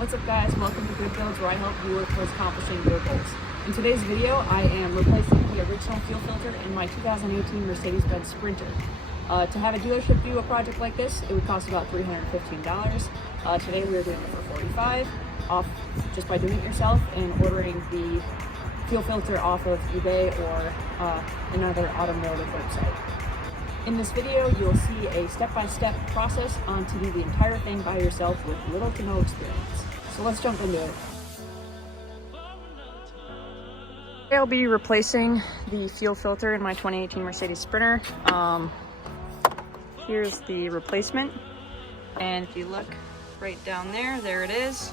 What's up guys, welcome to Good Builds, where I help you work towards accomplishing your goals. In today's video, I am replacing the original fuel filter in my 2018 Mercedes-Benz Sprinter. To have a dealership do a project like this, it would cost about $315. Today we are doing it for $45 off just by doing it yourself and ordering the fuel filter off of eBay or another automotive website. In this video, you'll see a step-by-step process on to do the entire thing by yourself with little to no experience. So let's jump into it. I'll be replacing the fuel filter in my 2018 Mercedes Sprinter. Here's the replacement, and if you look right down there, there it is.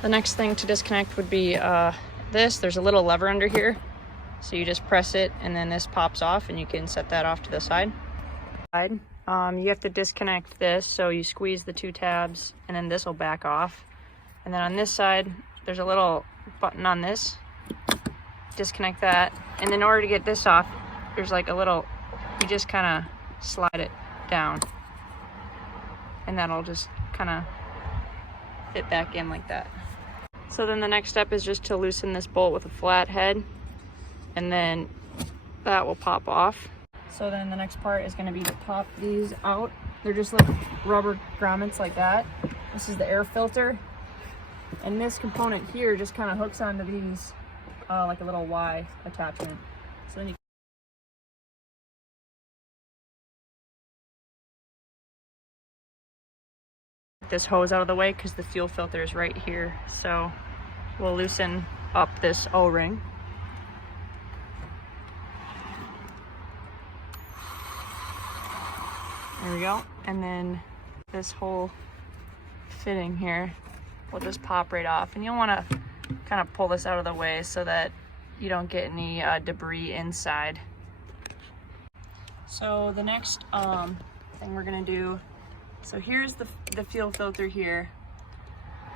The next thing to disconnect would be this. There's a little lever under here. So you just press it and then this pops off and you can set that off to the side. You have to disconnect this. So you squeeze the two tabs and then this will back off. And then on this side, there's a little button on this. Disconnect that. And in order to get this off, there's like a little, you just kind of slide it down. And that'll just kind of fit back in like that. So then the next step is just to loosen this bolt with a flathead, and then that will pop off. So then the next part is going to be to pop these out. They're just like rubber grommets like that. This is the air filter, and this component here just kind of hooks onto these like a little Y attachment. So then you this hose out of the way because the fuel filter is right here. So we'll loosen up this O-ring. There we go. And then this whole fitting here will just pop right off. And you'll want to kind of pull this out of the way so that you don't get any debris inside. So the next thing we're gonna do, so here's the fuel filter here.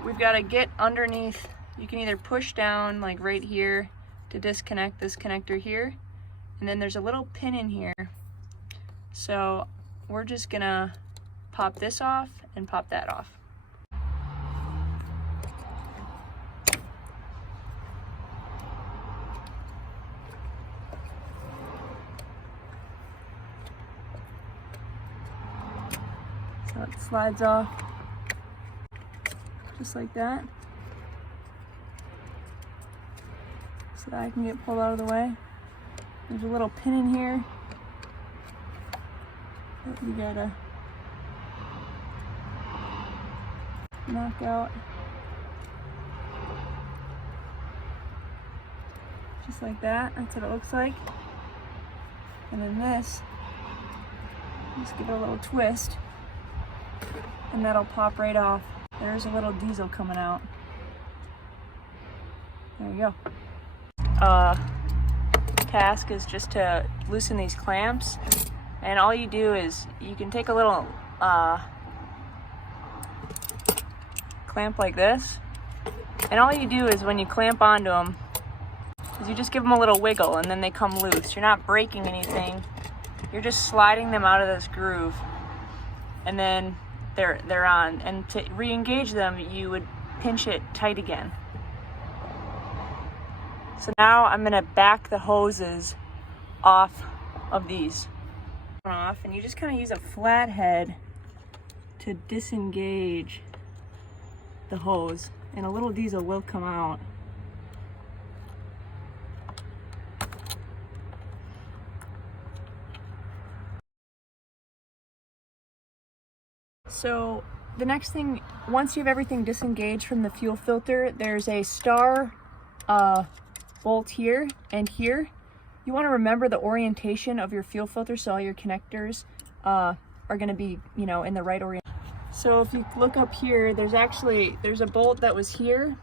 We've got to get underneath. You can either push down like right here to disconnect this connector here, and then there's a little pin in here. So we're just gonna pop this off and pop that off. So it slides off just like that, so that I can get pulled out of the way. There's a little pin in here that you gotta knock out, just like that. That's what it looks like. And then this, just give it a little twist, and that'll pop right off. There's a little diesel coming out. There you go. Task is just to loosen these clamps, and all you do is you can take a little clamp like this, and all you do is when you clamp onto them is you just give them a little wiggle and then they come loose. You're not breaking anything, you're just sliding them out of this groove, and then they're on. And to re-engage them, you would pinch it tight again. So now I'm gonna back the hoses off of these. And you just kind of use a flathead to disengage the hose, and a little diesel will come out. So the next thing, once you have everything disengaged from the fuel filter, there's a star bolt here and here. You want to remember the orientation of your fuel filter so all your connectors are going to be, you know, in the right orientation. So if you look up here, there's a bolt that was here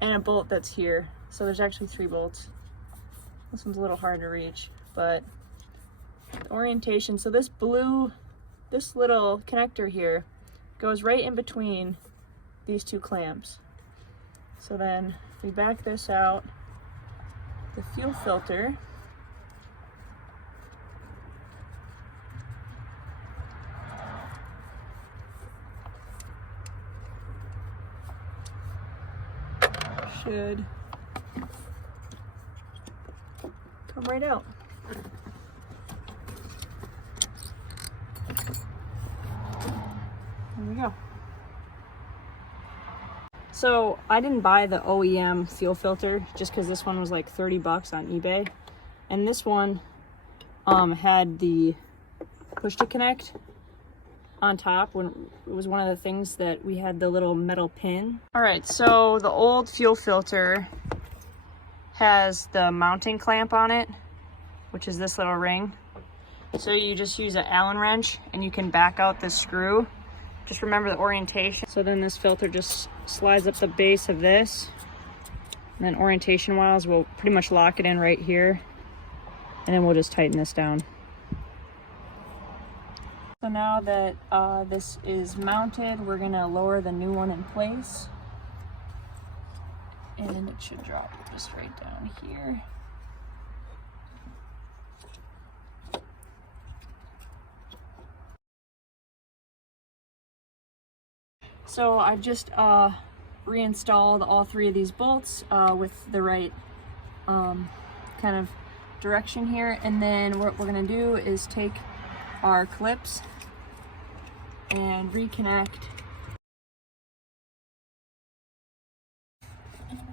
and a bolt that's here. So there's actually 3 bolts. This one's a little hard to reach, but the orientation. So this little connector here goes right in between these 2 clamps. So then if we back this out, the fuel filter should come right out. There we go. So I didn't buy the OEM fuel filter just because this one was like 30 bucks on eBay. And this one had the push to connect on top. When it was one of the things that we had the little metal pin. All right, so the old fuel filter has the mounting clamp on it, which is this little ring. So you just use an Allen wrench and you can back out this screw. Just remember the orientation. So then this filter just slides up the base of this. And then orientation wise, we'll pretty much lock it in right here. And then we'll just tighten this down. So now that this is mounted, we're gonna lower the new one in place. And it should drop just right down here. So I've just reinstalled all three of these bolts with the right kind of direction here. And then what we're gonna do is take our clips and reconnect.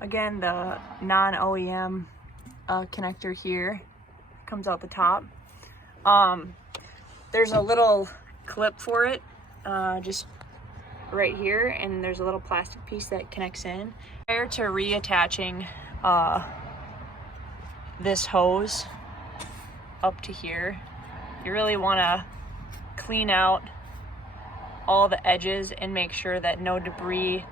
Again, the non-OEM connector here comes out the top. There's a little clip for it, just right here, and there's a little plastic piece that connects in. Prior to reattaching this hose up to here, you really want to clean out all the edges and make sure that no debris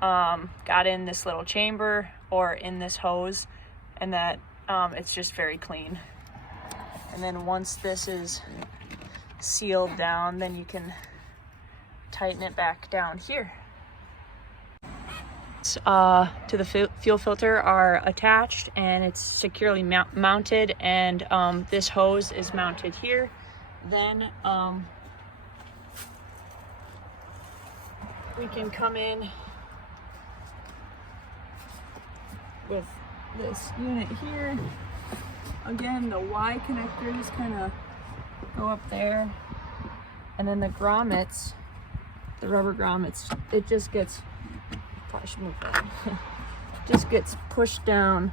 got in this little chamber or in this hose, and that it's just very clean. And then once this is sealed down, then you can tighten it back down here. To the fuel filter are attached, and it's securely mounted, and this hose is mounted here. Then we can come in with this unit here. Again, the Y connectors kind of go up there, and then the grommets, the rubber grommets, it just gets, probably should move that, just gets pushed down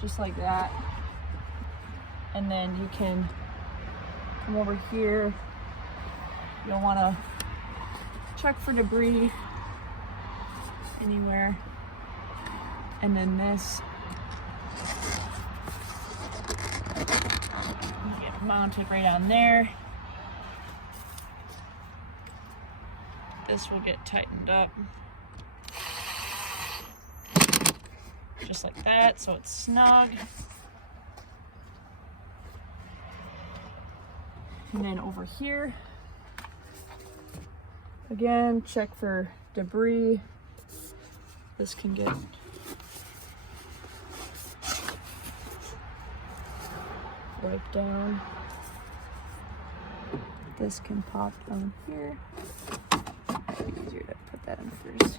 just like that. And then you can come over here. You don't want to check for debris anywhere. And then this get mounted right on there. This will get tightened up just like that, so it's snug. And then over here, again, check for debris. This can get wiped down. This can pop down here. It'd be easier to put that in first.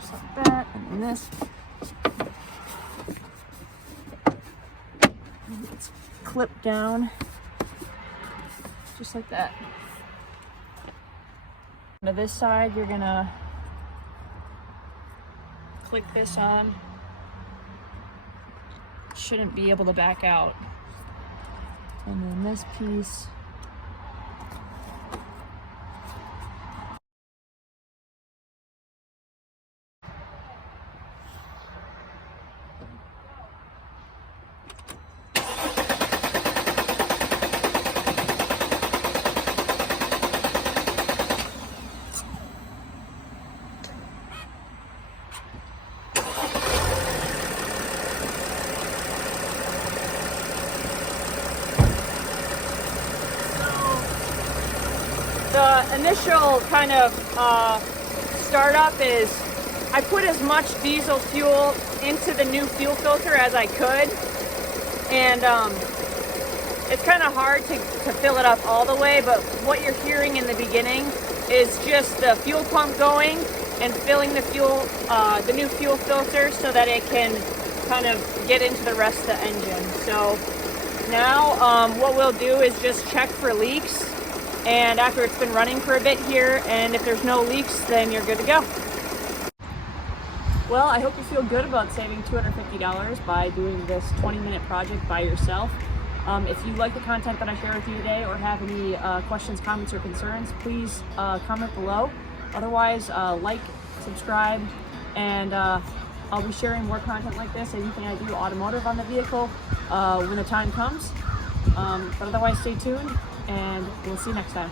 Just like that, and then this. It's clipped down, just like that. To this side, you're gonna click this on. Shouldn't be able to back out. And then this piece, The initial kind of startup is I put as much diesel fuel into the new fuel filter as I could, and it's kind of hard to fill it up all the way, but what you're hearing in the beginning is just the fuel pump going and filling the fuel, the new fuel filter, so that it can kind of get into the rest of the engine. So now what we'll do is just check for leaks, and after it's been running for a bit here, and if there's no leaks, then you're good to go. Well, I hope you feel good about saving $250 by doing this 20-minute project by yourself. If you like the content that I share with you today, or have any questions, comments, or concerns, please comment below. Otherwise, like, subscribe, and I'll be sharing more content like this, anything I do automotive on the vehicle when the time comes. But otherwise, stay tuned, and we'll see you next time.